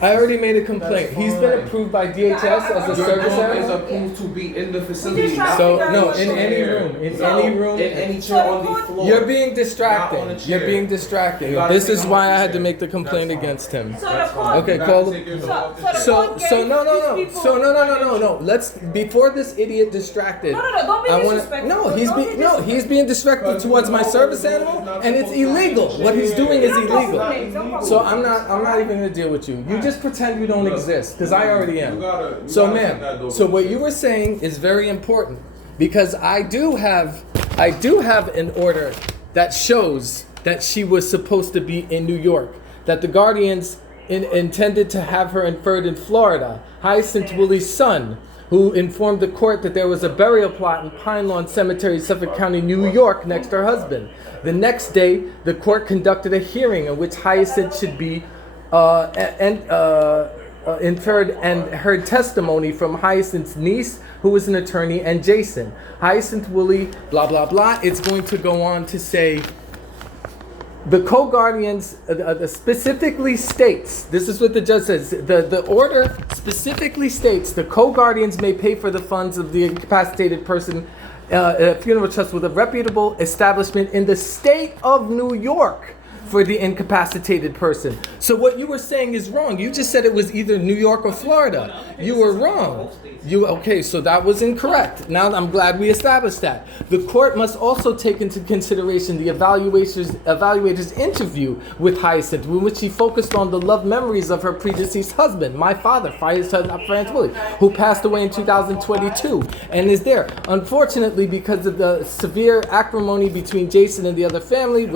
I already made a complaint. He's been approved by DHS as a service Is animal. approved to be in the facility. So no, in any room, in any chair on the floor. You're being distracting. Not on a chair. You're being distracting. You gotta This sit is on why the I had to chair. make the complaint That's fine. against him. So the court. Okay, You call. gotta take yourself off the chair. So no. Let's before this idiot distracted. No, don't be disrespectful. No, Don't be he's being disrespectful towards my service animal, and it's illegal. What he's doing is illegal. So I'm not even gonna deal with you. You just pretend you don't exist, because I already am. So ma'am, so what you were saying is very important, because I do have an order that shows that she was supposed to be in New York, that the guardians intended to have her inferred in Florida. Hyacinth Woolley's son, who informed the court that there was a burial plot in Pine Lawn Cemetery, Suffolk County, New York, next to her husband. The next day, the court conducted a hearing in which Hyacinth should be inferred and heard testimony from Hyacinth's niece, who was an attorney, and Jason. Hyacinth Woolley, blah, blah, blah. It's going to go on to say, the co-guardians specifically states, this is what the judge says, the order specifically states the co-guardians may pay for the funds of the incapacitated person funeral trust with a reputable establishment in the state of New York for the incapacitated person. So what you were saying is wrong. You just said it was either New York or Florida. You were wrong. Okay, so that was incorrect. Now I'm glad we established that. The court must also take into consideration the evaluator's interview with Hyacinth, in which she focused on the love memories of her predeceased husband, my father, Franz Woolley, who passed away in 2022 and is there. Unfortunately, because of the severe acrimony between Jason and the other family,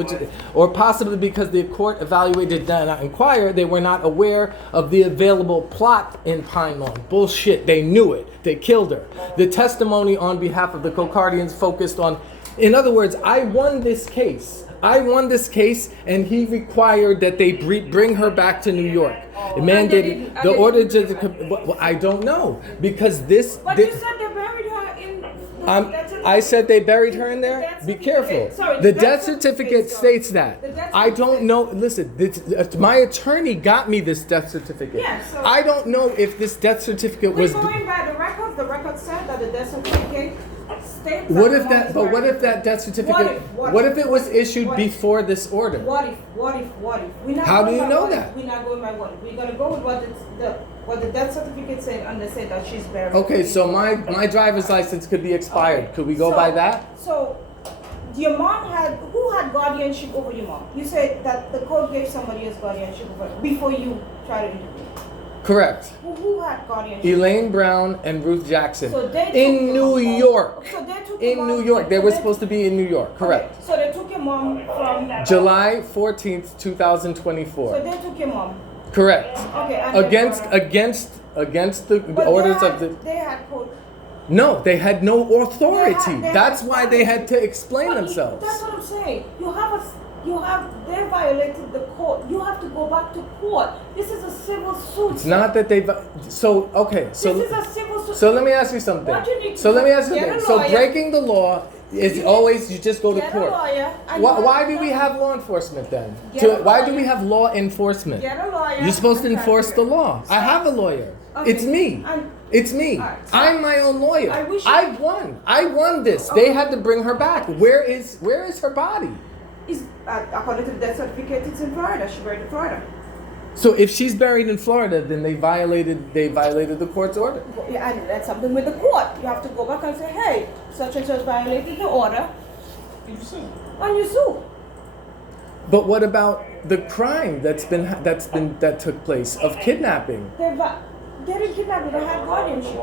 or possibly because the court evaluated did not inquire, they were not aware of the available plot in Pine Lawn. Bullshit, they knew it. They killed her. The testimony on behalf of the co-guardians focused on, in other words, I won this case, and he required that they bring her back to New York. Mandated the order to. I don't know, because this. But you said they buried her in. I said they buried her in there. Be careful. The death certificate states that. I don't know. Listen, my attorney got me this death certificate. Yeah, so I don't know if this death certificate was. We're going by the record. The record said that the death certificate states. What if that? But what if that death certificate? What if it was issued before this order? What if? We're not How do going you by know what that? if. We're not going by what if. We're gonna go with what the death certificate said, and they said that she's buried. Okay, so my driver's license could be expired. Could we go by that? So, your mom who had guardianship over your mom? You said that the court gave somebody else guardianship over her before you tried to intervene. Correct. Who had guardianship? Elaine Brown and Ruth Jackson. So they took in your New mom. York. So they took your In mom- New York. They so were they- supposed to be in New York. Correct. Okay, so they took your mom from July 14th, So 2024. they took your mom. Correct. Okay. And Against the but orders they of the. They had court. No, they had no authority. They had- That's why they had to explain But themselves. That's what I'm saying. They violated the court. You have to go back to court. This is a civil suit. It's not that they. So okay. This is a civil suit. So let me ask you something. What you need to So let me ask you get something. a So lawyer. breaking the law is always you just go to Get a court. lawyer. And Why do we have law enforcement then? Get a Why do lawyer. we have law enforcement? Get a lawyer. You're supposed to and enforce try the to- law. I have a lawyer. Okay. It's me. And- It's me. Alright. I'm my own lawyer. I wish I won. I won this. They had to bring her back. Where is her body? According to the death certificate, it's in Florida. She buried in Florida. So if she's buried in Florida, then they violated the court's order. Yeah, and that's something with the court. You have to go back and say, hey, such and such violated the order. And you sue. But what about the crime that took place of kidnapping? They didn't kidnap you. They had guardianship.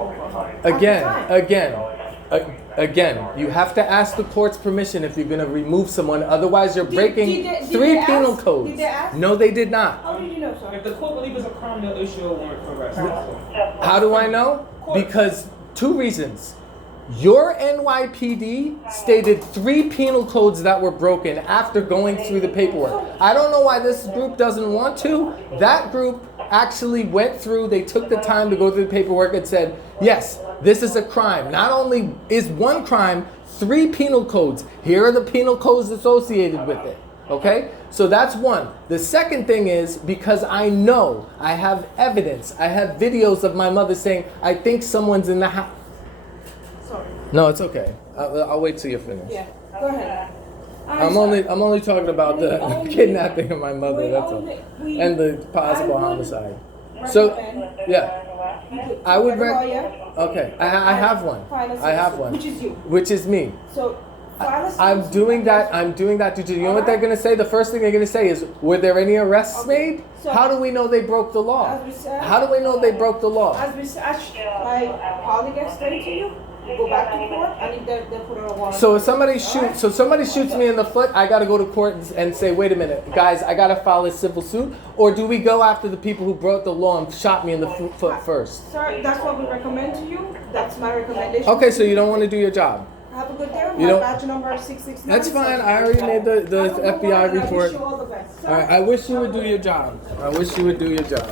At the time. Again, you have to ask the court's permission if you're going to remove someone. Otherwise, you're breaking did three they penal ask? codes. Did they ask? No, they did not. How did you know, sir? If the court believes it's a crime, they'll issue a warrant for arrest. How do I know? Because two reasons. Your NYPD stated 3 penal codes that were broken after going through the paperwork. I don't know why this group doesn't want to. That group actually went through, they took the time to go through the paperwork and said, yes, this is a crime. Not only is one crime, 3 penal codes. Here are the penal codes associated with it. Okay? So that's one. The second thing is because I know, I have evidence, I have videos of my mother saying, I think someone's in the house. Sorry. No, it's okay. I'll wait till you're finished. Yeah. Go ahead. I'm only talking about the kidnapping of my mother. That's all, and the possible homicide. So, yeah, I would okay. I have one. I have one. Which is you. Which is me. So. I'm doing that. I'm doing that. You know what they're gonna say? The first thing they're gonna say is, "Were there any arrests made?" So, how do we know they broke the law? As we said, How do we know they broke the law? As we said, my colleague explained to you, you go back to court and if they put a warrant. So if somebody shoots me in the foot, I gotta go to court and say, "Wait a minute, guys, I gotta file a civil suit," or do we go after the people who broke the law and shot me in the foot first? Sir, that's what we recommend to you. That's my recommendation. Okay, so you don't want to do your job. Have a good day. You My don't- badge number 669. That's fine. I already made the FBI report. I wish you all the best. All right, I wish you would do your job. I wish you would do your job.